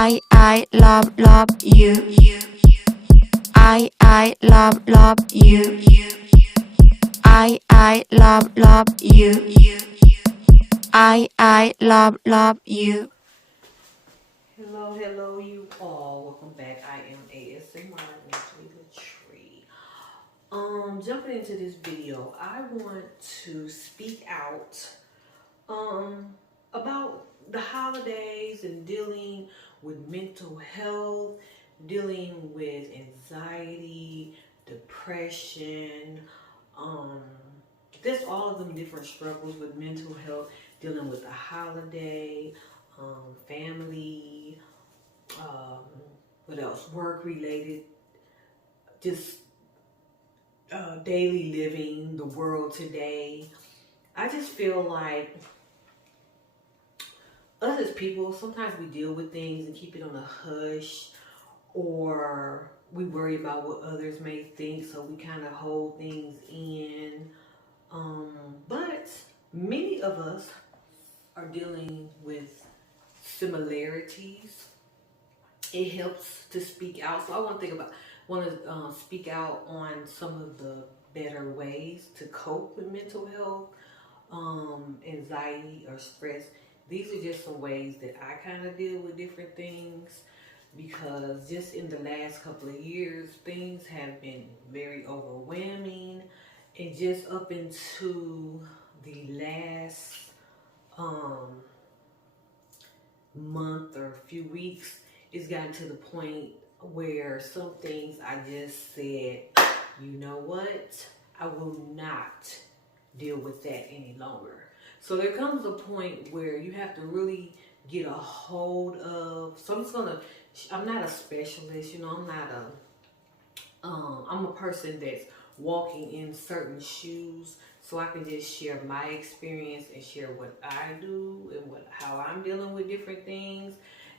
I love you. I love you. I love you. I love you. Hello, you all. Welcome back. I am ASMR Mentally the Tree. Jumping into this video, I want to speak out about the holidays and dealing with mental health, dealing with anxiety, depression, um, just all of them different struggles with mental health, dealing with the holiday, family, um, what else? Work related, just daily living, the world today. I just feel like us as people, sometimes we deal with things and keep it on a hush, or we worry about what others may think, so we kind of hold things in. But many of us are dealing with similarities. It helps to speak out. So I want to speak out on some of the better ways to cope with mental health, anxiety or stress. These are just some ways that I kind of deal with different things, because just in the last couple of years, things have been very overwhelming, and just up into the last um, month or few weeks, it's gotten to the point where some things I just said, you know what, I will not deal with that any longer. So there comes a point where you have to really get a hold of. So I'm not a specialist, I'm a person that's walking in certain shoes, so I can just share my experience and share what I do and how I'm dealing with different things.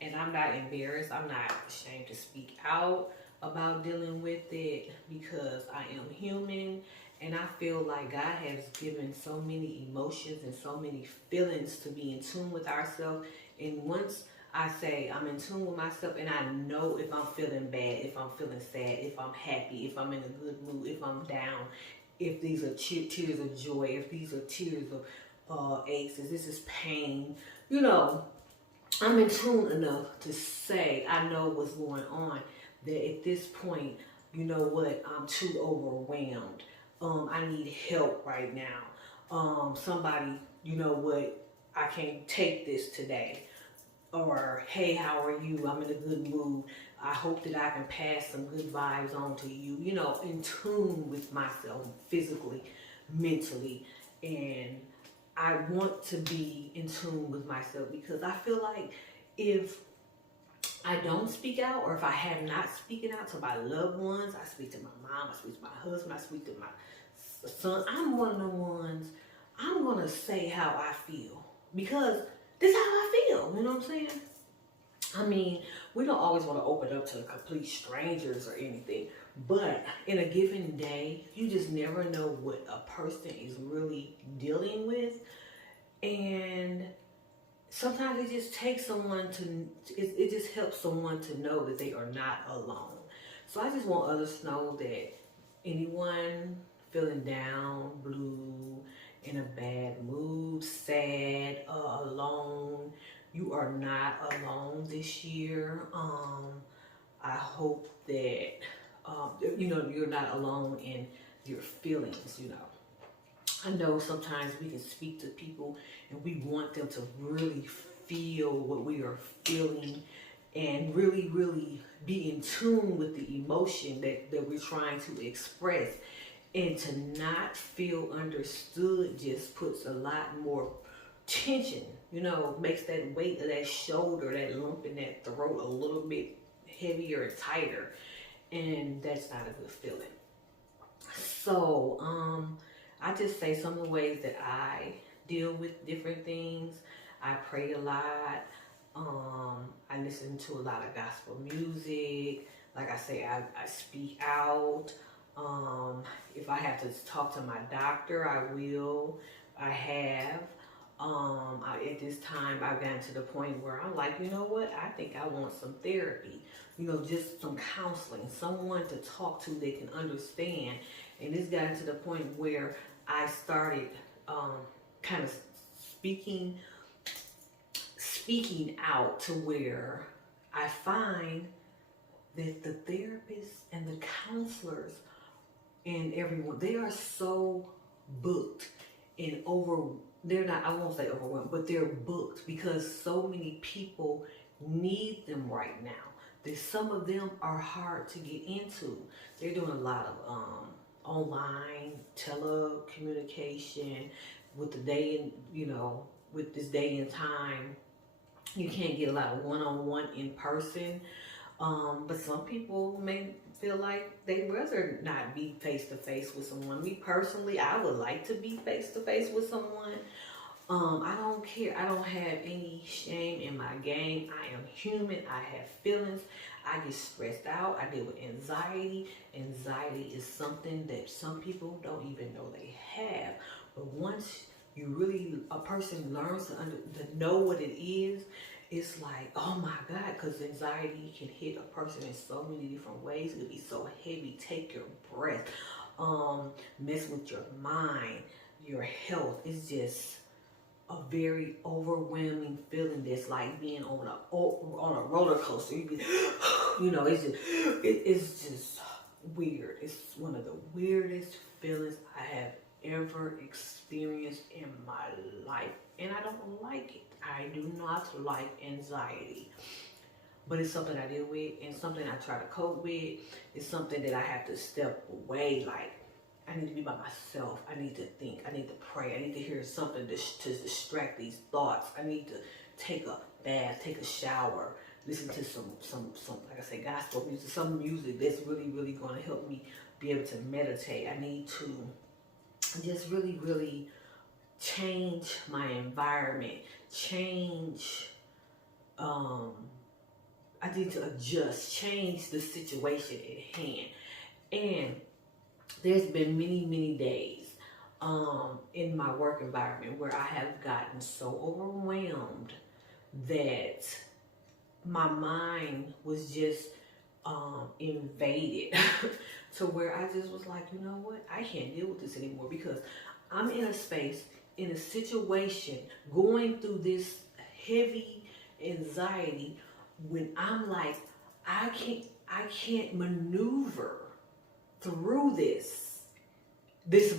And I'm not embarrassed. I'm not ashamed to speak out about dealing with it, because I am human, and I feel like God has given so many emotions and so many feelings to be in tune with ourselves. And once I say I'm in tune with myself, and I know if I'm feeling bad, if I'm feeling sad, if I'm happy, if I'm in a good mood, if I'm down, if these are tears of joy, if these are tears of aches, if this is pain, I'm in tune enough to say I know what's going on, that at this point, you know what, I'm too overwhelmed. I need help right now. Somebody, you know what, I can't take this today. Or, hey, how are you? I'm in a good mood. I hope that I can pass some good vibes on to you. In tune with myself physically, mentally. And I want to be in tune with myself, because I feel like if I don't speak out, or if I have not speaking out to my loved ones, I speak to my mom, I speak to my husband, I speak to my son, I'm one of the ones, I'm going to say how I feel, because this is how I feel, you know what I'm saying? I mean, we don't always want to open up to complete strangers or anything, but in a given day, you just never know what a person is really dealing with. And sometimes it just takes it just helps someone to know that they are not alone. So I just want others to know that anyone feeling down, blue, in a bad mood, sad, alone, you are not alone this year. I hope that you're not alone in your feelings. I know sometimes we can speak to people and we want them to really feel what we are feeling, and really, really be in tune with the emotion that we're trying to express. And to not feel understood just puts a lot more tension, makes that weight of that shoulder, that lump in that throat a little bit heavier and tighter. And that's not a good feeling. So, I just say some of the ways that I deal with different things. I pray a lot. I listen to a lot of gospel music. Like I say, I speak out. If I have to talk to my doctor, I will. I have. At this time, I've gotten to the point where I'm like, you know what? I think I want some therapy, just some counseling, someone to talk to that can understand. And it's gotten to the point where I started kind of speaking speaking out to where I find that the therapists and the counselors and everyone, they are so booked and they're not, I won't say overwhelmed, but they're booked because so many people need them right now. That some of them are hard to get into. They're doing a lot of online telecommunication with the day and with this day and time. You can't get a lot of one-on-one in person. But some people may feel like they'd rather not be face to face with someone. Me personally, I would like to be face to face with someone. I don't care. I don't have any shame in my game. I am human. I have feelings. I get stressed out. I deal with anxiety. Anxiety is something that some people don't even know they have. But once a person learns to know what it is, it's like, oh my God, because anxiety can hit a person in so many different ways. It can be so heavy. Take your breath. Mess with your mind, your health. It's just a very overwhelming feeling that's like being on a roller coaster. It's just weird. It's one of the weirdest feelings I have ever experienced in my life, and I don't like it. I do not like anxiety, but it's something I deal with and something I try to cope with. It's something that I have to step away. Like, I need to be by myself. I need to think. I need to pray. I need to hear something to distract these thoughts. I need to take a bath, take a shower, listen to some like I say, gospel music, some music that's really, really going to help me be able to meditate. I need to just really, really change my environment, I need to adjust, change the situation at hand. And there's been many, many days in my work environment where I have gotten so overwhelmed that my mind was just invaded to where I just was like, you know what? I can't deal with this anymore because I'm in a space, in a situation, going through this heavy anxiety when I'm like, I can't maneuver through this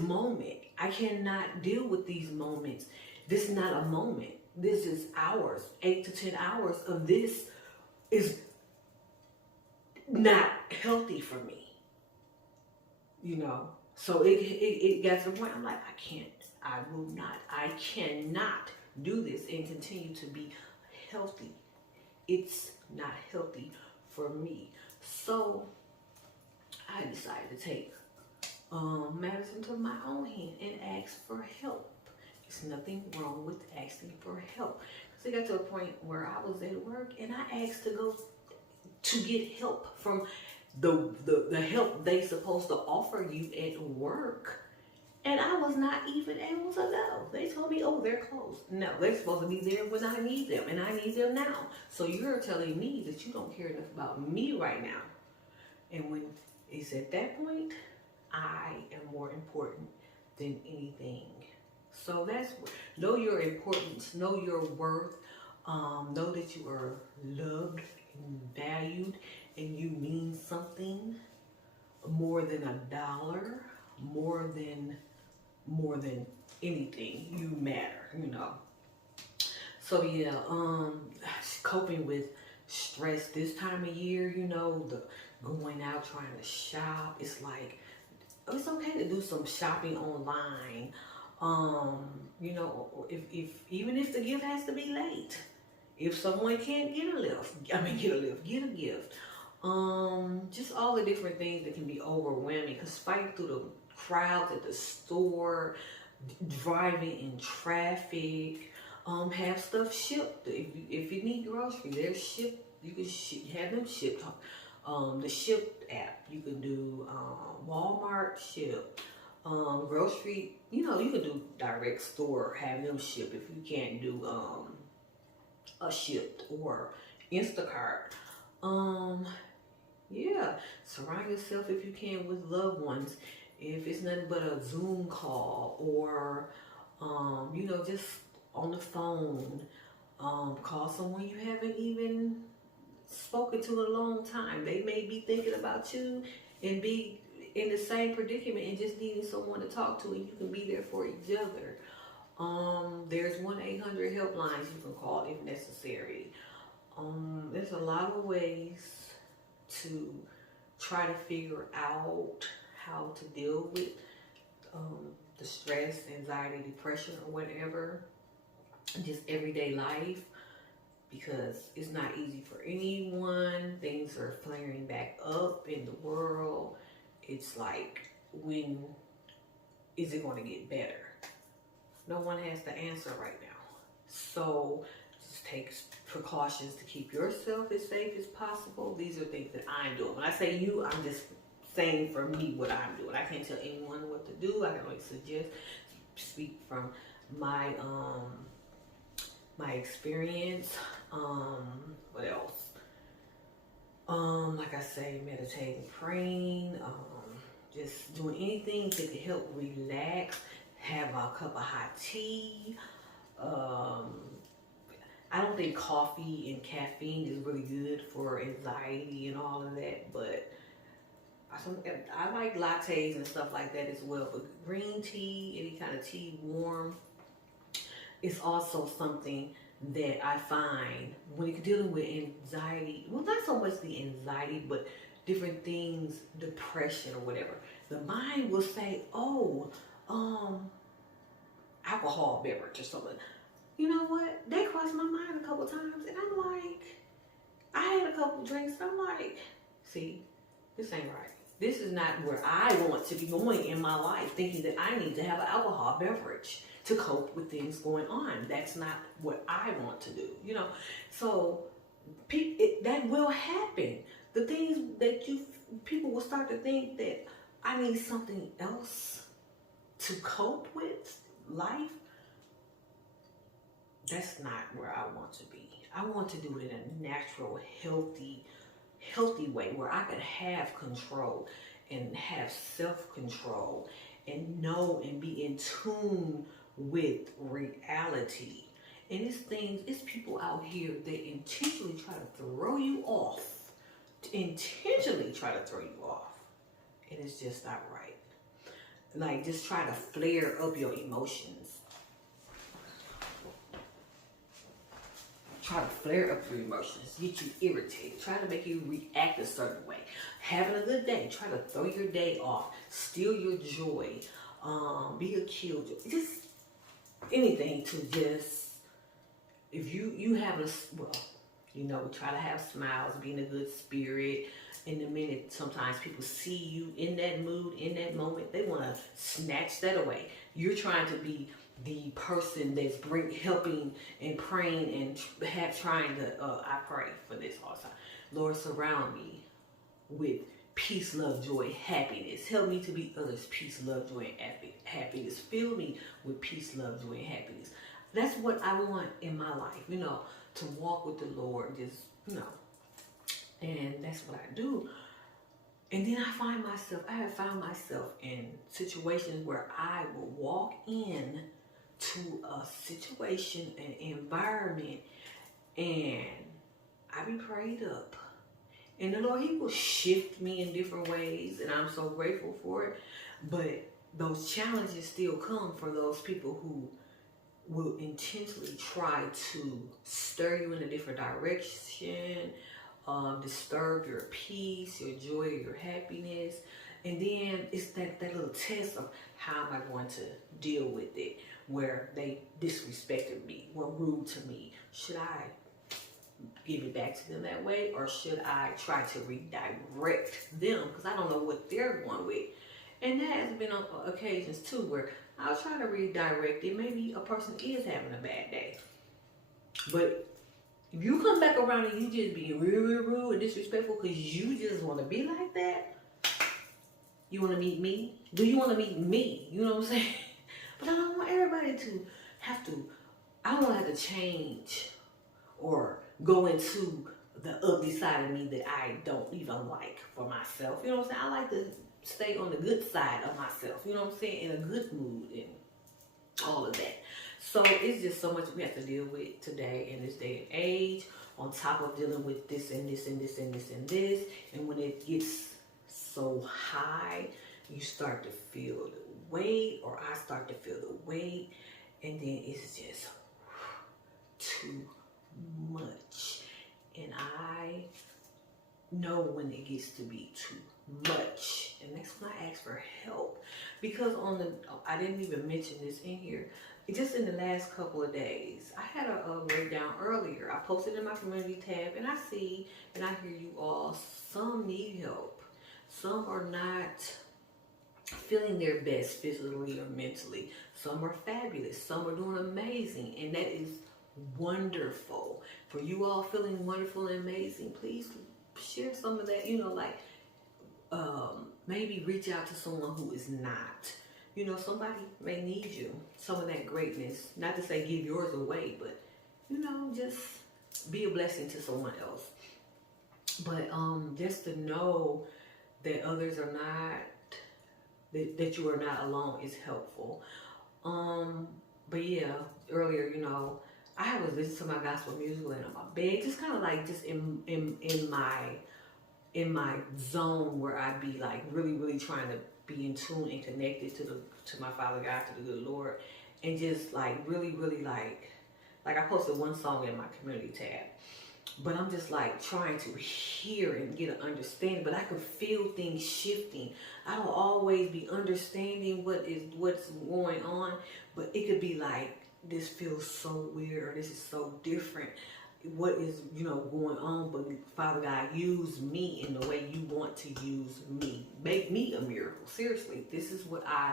moment. I cannot deal with these moments. This is not a moment. This is hours, 8 to 10 hours of this is not healthy for me. So it got to the point I'm like, I cannot do this and continue to be healthy. It's not healthy for me. So I decided to take matters into my own hand and ask for help. There's nothing wrong with asking for help. Because it got to a point where I was at work and I asked to go to get help from the help they supposed to offer you at work. And I was not even able to go. They told me, oh, they're closed. No, they're supposed to be there when I need them, and I need them now. So you're telling me that you don't care enough about me right now. And when it's at that point, I am more important than anything. So know your importance, know your worth, know that you are loved and valued, and you mean something more than $1, more than anything. You matter, So yeah, coping with stress this time of year, the going out trying to shop. It's like it's okay to do some shopping online. If even if the gift has to be late, if someone can't get a gift. Just all the different things that can be overwhelming. Because fighting through the crowds at the store, driving in traffic, have stuff shipped. If you need groceries, they're shipped. You can have them shipped. The Shipped app, you can do Walmart ship. Grocery, you can do direct store, have them ship if you can't do a shipped or Instacart. Um, yeah, surround yourself if you can with loved ones. If it's nothing but a Zoom call or, just on the phone, call someone you haven't even spoken to in a long time. They may be thinking about you and be in the same predicament and just needing someone to talk to, and you can be there for each other. There's 1-800 helplines you can call if necessary. There's a lot of ways to try to figure out how to deal with the stress, anxiety, depression, or whatever, just everyday life, because it's not easy for anyone. Things are flaring back up in the world. It's like, when is it going to get better? No one has the answer right now. So just take precautions to keep yourself as safe as possible. These are things that I'm doing. When I say you, I'm just saying for me what I'm doing. I can't tell anyone what to do. I can only speak from my my experience. What else? Like I say, meditating, praying, just doing anything to help relax. Have a cup of hot tea. I don't think coffee and caffeine is really good for anxiety and all of that, but I like lattes and stuff like that as well. But green tea, any kind of tea, warm, is also something that I find when you're dealing with anxiety. Well, not so much the anxiety, but different things, depression or whatever. The mind will say, "Oh, alcohol beverage or something." You know what? They crossed my mind a couple times, and I'm like, I had a couple drinks, and I'm like, see, this ain't right. This is not where I want to be going in my life, thinking that I need to have an alcohol beverage to cope with things going on. That's not what I want to do, So that will happen. The things that people will start to think that I need something else to cope with life. That's not where I want to be. I want to do it in a natural, healthy way where I could have control and have self-control and know and be in tune with reality. And it's people out here that intentionally try to throw you off. And it's just not right. Like, just try to flare up your emotions. Try to flare up your emotions, get you irritated, try to make you react a certain way. Having a good day, try to throw your day off, steal your joy, be a killjoy. Just anything to just, if you have we try to have smiles, be in a good spirit. In the minute, sometimes people see you in that mood, in that moment, they want to snatch that away. You're trying to be the person that's helping and praying and trying to, I pray for this all the time. Lord, surround me with peace, love, joy, happiness. Help me to be others' peace, love, joy, and happiness. Fill me with peace, love, joy, and happiness. That's what I want in my life, to walk with the Lord, just, and that's what I do. And then I have found myself in situations where I will walk in to a situation, an environment, and I be prayed up. And the Lord, He will shift me in different ways, and I'm so grateful for it. But those challenges still come for those people who will intentionally try to stir you in a different direction, disturb your peace, your joy, your happiness. And then it's that little test of how am I going to deal with it, where they disrespected me, were rude to me. Should I give it back to them that way, or should I try to redirect them? Because I don't know what they're going with. And that has been on occasions too where I'll try to redirect it. Maybe a person is having a bad day. But if you come back around and you just being real, real rude and disrespectful because you just want to be like that, You want to meet me? Do you want to meet me? You know what I'm saying? But I don't want everybody to have to, I don't want to have to change or go into the ugly side of me that I don't even like for myself. You know what I'm saying? I like to stay on the good side of myself. You know what I'm saying? In a good mood and all of that. So it's just so much we have to deal with today in this day and age, on top of dealing with this and this and this and this and this. And when it gets so high, you start to feel the weight, or I start to feel the weight, and then it's just too much. And I know when it gets to be too much, and that's when I ask for help. Because I didn't even mention this in here, just in the last couple of days, I had a breakdown earlier. I posted in my community tab, and I see and I hear you all, some need help. Some are not feeling their best physically or mentally. Some are fabulous. Some are doing amazing, and that is wonderful. For you all feeling wonderful and amazing, please share some of that. Maybe reach out to someone who is not. Somebody may need you. Some of that greatness. Not to say give yours away, but just be a blessing to someone else. But just to know that others are not, that you are not alone is helpful. But yeah, earlier, I was listening to my gospel music laying on my bed, just kind of like just in my zone, where I'd be like really, really trying to be in tune and connected to my Father God, to the good Lord, and just like really, really like I posted one song in my community tab, but I'm just like trying to hear and get an understanding, but I can feel things shifting. I don't always be understanding what's going on, but it could be like, this feels so weird, or this is so different. What is, going on? But Father God, use me in the way you want to use me. Make me a miracle. Seriously, this is what I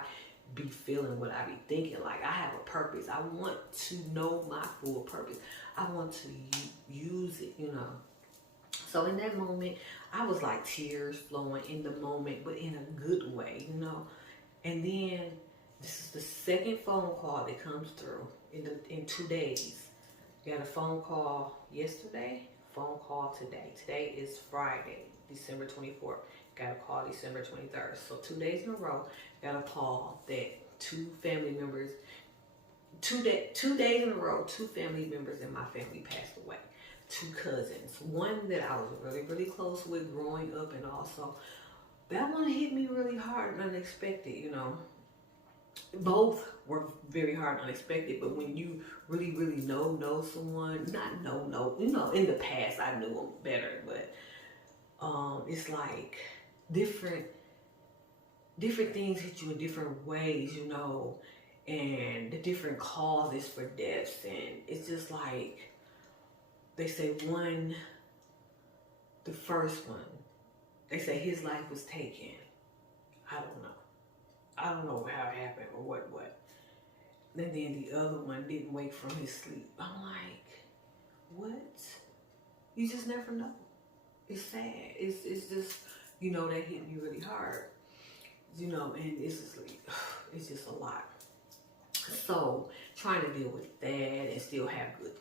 be feeling, what I be thinking. Like, I have a purpose. I want to know my full purpose. I want to use it, So in that moment, I was like tears flowing in the moment, but in a good way, And then this is the second phone call that comes through in 2 days. Got a phone call yesterday, phone call today. Today is Friday, December 24th. Got a call December 23rd. So 2 days in a row, got a call that two family members, 2 days in a row, 2 family members in my family passed away. 2 cousins. One that I was really, really close with growing up, and also that one hit me really hard and unexpected, Both were very hard and unexpected, but when you really, really know someone, in the past I knew them better, but it's like different things hit you in different ways, and the different causes for deaths, and it's just like, they say the first one, they say his life was taken. I don't know how it happened or what. And then the other one didn't wake from his sleep. I'm like, what? You just never know. It's sad. It's just, that hit me really hard. And it's just like, it's just a lot. So trying to deal with that and still have good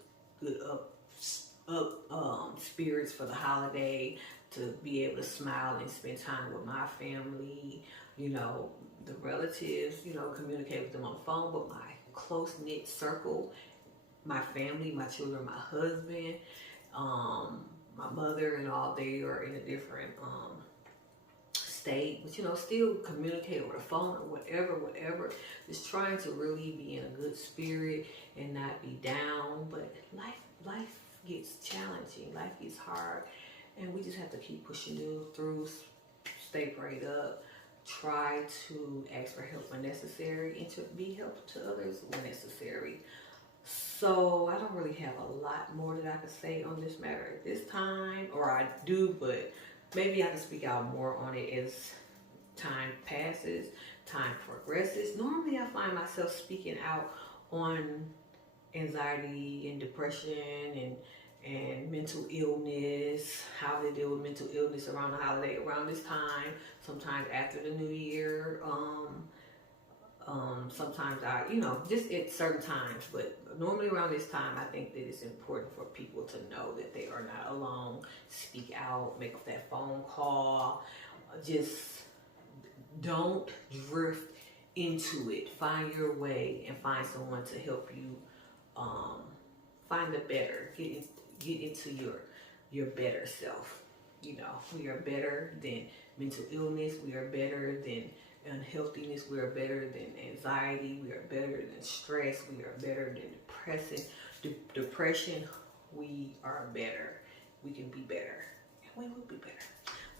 spirits for the holiday, to be able to smile and spend time with my family, the relatives, communicate with them on the phone, but my close-knit circle, my family, my children, my husband, my mother, and all, they are in a different state, but still communicate over the phone or whatever, just trying to really be in a good spirit and not be down. But life gets challenging, life gets hard, and we just have to keep pushing through, stay prayed up, try to ask for help when necessary, and to be helpful to others when necessary. So I don't really have a lot more that I could say on this matter at this time, or I do, but maybe I can speak out more on it as time passes, time progresses. Normally I find myself speaking out on anxiety and depression and mental illness, how they deal with mental illness around the holiday, around this time, sometimes after the new year. Sometimes just at certain times, but normally around this time, I think that it's important for people to know that they are not alone. Speak out, make that phone call. Just don't drift into it. Find your way and find someone to help you find the better. Get into your better self. We are better than mental illness. We are better than unhealthiness. We are better than anxiety. We are better than stress. We are better than depression. We are better. We can be better. And we will be better.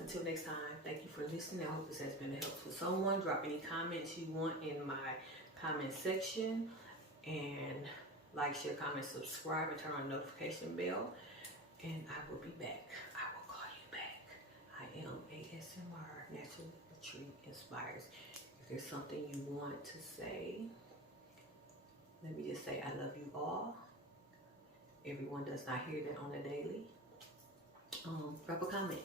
Until next time, thank you for listening. I hope this has been a help to someone. Drop any comments you want in my comment section. And like, share, comment, subscribe, and turn on the notification bell. And I will be back. I will call you back. I am ASMR, Natural Retreat Inspires. If there's something you want to say, let me just say I love you all. Everyone does not hear that on the daily. Drop a comment.